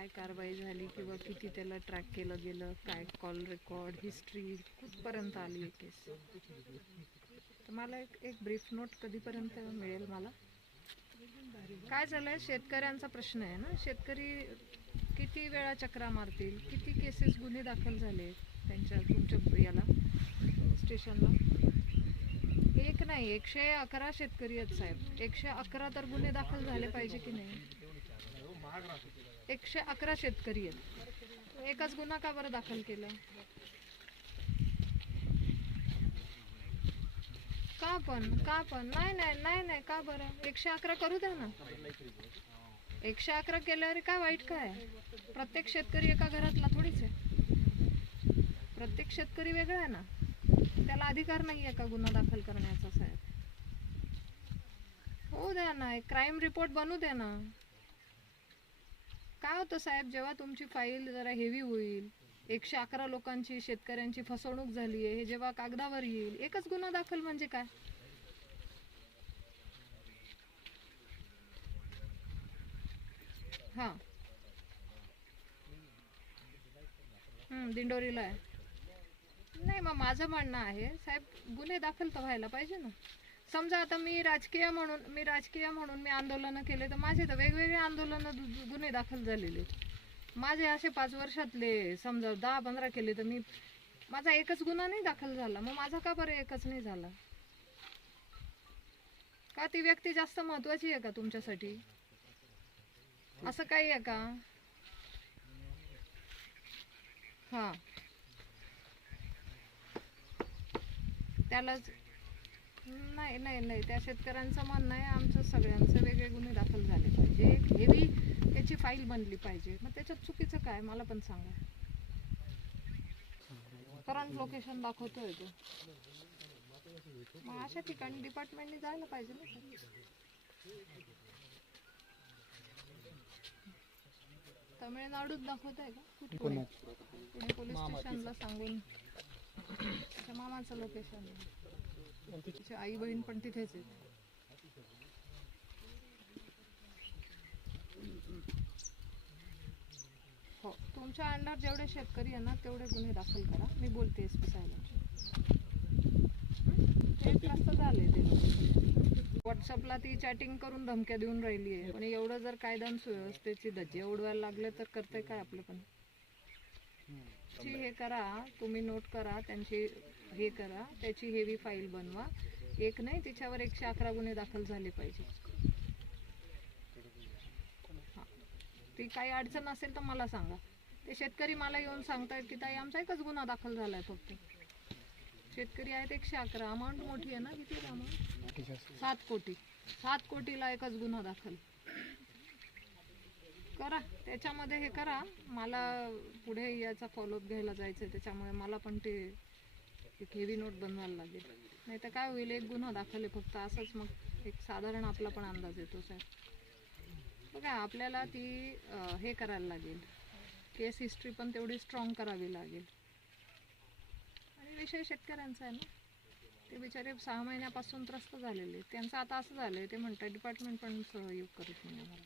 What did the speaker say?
काय कारवाई झाली किंवा किती त्याला ट्रॅक केलं गेलं काय कॉल रेकॉर्ड हिस्ट्री कुठपर्यंत आली आहे केस तर मला एक एक ब्रीफ नोट कधीपर्यंत मिळेल मला? काय झालंय? शेतकऱ्यांचा प्रश्न आहे ना. शेतकरी किती वेळा चक्रा मारतील? किती केसेस गुन्हे दाखल झाले त्यांच्या तुमच्या याला स्टेशनला एक नाही एकशे अकरा शेतकरी आहेत साहेब. एकशे अकरा तर गुन्हे दाखल झाले पाहिजे की नाही? एकशे अकरा शेतकरी आहेत. एकच गुन्हा का बरं दाखल केला? का पण का पण? नाही नाही नाही नाही. का बरं? एकशे अकरा करू द्या ना. एकशे अकरा केल्यावर काय वाईट काय? प्रत्येक शेतकरी एका घरातला थोडीच आहे. प्रत्येक शेतकरी वेगळा आहे ना. त्याला अधिकार नाही आहे का गुन्हा दाखल करण्याचा साहेब. हो द्या ना. एक क्राईम रिपोर्ट बनवू द्या ना. काय होतं साहेब जेव्हा तुमची फाईल जरा हेवी होईल एकशे अकरा लोकांची शेतकऱ्यांची फसवणूक झाली आहे हे जेव्हा कागदावर येईल एकच गुन्हा दाखल म्हणजे काय? हा. दिंडोरीला आहे. नाही मग माझं म्हणणं आहे साहेब गुन्हे दाखल तर व्हायला पाहिजे ना. समजा आता मी राजकीय म्हणून मी राजकीय म्हणून मी आंदोलनं केले तर माझे तर वेगवेगळे आंदोलनं दु- गुन्हे दाखल झालेले माझे असे पाच वर्षातले समजा दहा पंधरा केले तर मी माझा एकच गुन्हा नाही दाखल झाला. मग माझा का बरं एकच नाही झाला? का ती व्यक्ती जास्त महत्वाची आहे का तुमच्यासाठी? असं काही आहे का? हा. त्यालाच नाही नाही नाही. त्या शेतकऱ्यांचं म्हणणं आहे आमचं सगळ्यांचं वेगळे गुन्हे दाखल झाले पाहिजे. एक हेवी त्याची फाईल बनली पाहिजे. मग त्याच्यात चुकीचं काय? मला पण सांगा. करंट लोकेशन दाखवतोय तो. मग अशा ठिकाणी डिपार्टमेंटने जायला पाहिजे ना. तमिळनाडूत दाखवत आहे का? कुठे? पोलीस स्टेशनला सांगून. त्याच्या मामाचं लोकेशन तिची आई बहीण पण तिथेच आहेत. हो तुमच्या अंडर जेवढे शेतकरी आहे ना तेवढे गुन्हे दाखल करा. मी बोलते एस पी साहेबांशी एक झाले ते. व्हॉट्सअपला ती चॅटिंग करून धमक्या देऊन राहिली आहे. पण एवढं जर कायदा सुव्यवस्थेची धज्जे उडवायला लागले तर करते काय आपलं पण? ची हे करा तुम्ही नोट करा त्यांची हे करा त्याची हेवी फाईल बनवा. एक नाही तिच्यावर एकशे अकरा गुन्हे दाखल झाले पाहिजे. हा. ती काही अडचण असेल तर मला सांगा. ते शेतकरी मला येऊन सांगतायत की ताई आमचा एकच गुन्हा दाखल झालाय फक्त. शेतकरी आहेत एकशे अकरा. अमाऊंट मोठी आहे ना किती अमाऊंट सात कोटी. सात कोटीला एकच गुन्हा दाखल. करा. त्याच्यामध्ये हे करा. मला पुढे याचा फॉलोअप घ्यायला जायचं आहे त्याच्यामुळे मला पण ते एक हेवी नोट बनवायला लागेल. नाही तर काय होईल एक गुन्हा दाखल आहे फक्त. असंच मग एक साधारण आपला पण अंदाज येतो साहेब. बघा आपल्याला ती हे करायला लागेल. केस हिस्ट्री पण तेवढी स्ट्रॉंग करावी लागेल. आणि विषय शेतकऱ्यांचा आहे ना? ते बिचारे सहा महिन्यापासून त्रस्त झालेले त्यांचं आता असं झालं ते म्हणतात डिपार्टमेंट पण सहयोग करत नाही आम्हाला.